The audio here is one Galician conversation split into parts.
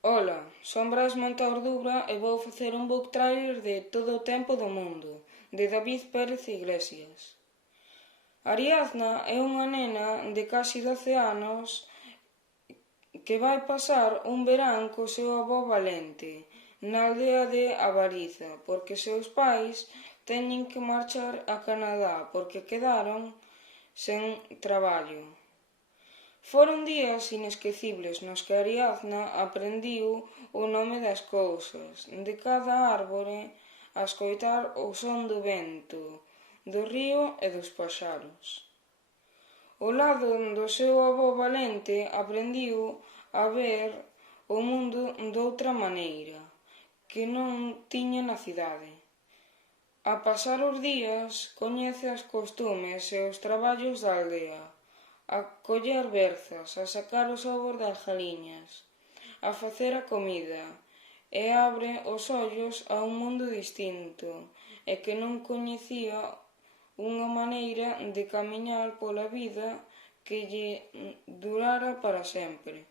Ola, son Brais Monteordubra e vou facer un book trailer de Todo o tempo do mundo, de David Pérez Iglesias. Ariadna é unha nena de casi 12 anos que vai pasar un verán co seu avó Valente na aldea de Avariza, porque seus pais teñen que marchar a Canadá porque quedaron sen traballo. Foron días inesquecibles nos que Ariadna aprendiu o nome das cousas, de cada árbore, a escoitar o son do vento, do río e dos paxaros. Ao lado do seu avó Valente aprendiu a ver o mundo doutra maneira, que non tiña na cidade. A pasar os días coñece as costumes e os traballos da aldea, a coller berzas, a sacar os ovos das galiñas, a facer a comida, e abre os ollos a un mundo distinto e que non coñecía unha maneira de camiñar pola vida que lle durara para sempre.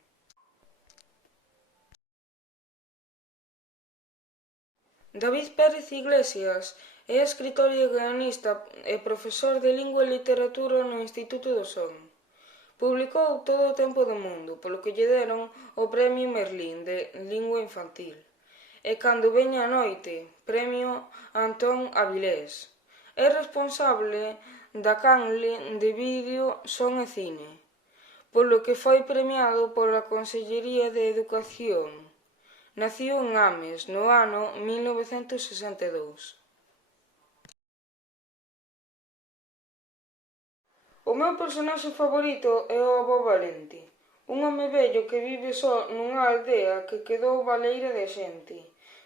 David Pérez Iglesias é escritor e guionista e profesor de Lingua e Literatura no Instituto do Son. Publicou Todo o tempo do mundo, polo que lle deron o Premio Merlín de Lingua Infantil, e Cando veña a noite, Premio Antón Avilés. É responsable da canle de vídeo Son e Cine, polo que foi premiado pola Consellería de Educación. Naciu en Ames no ano 1962. O meu personaxe favorito é o avó Valente, un home vello que vive só nunha aldea que quedou baleira de xente,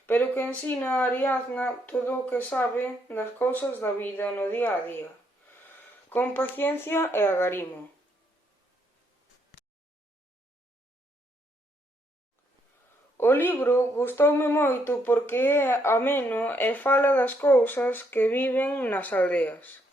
pero que ensina a Ariadna todo o que sabe das cousas da vida no día a día, con paciencia e agarimo. O libro gustoume moito porque é ameno e fala das cousas que viven nas aldeas.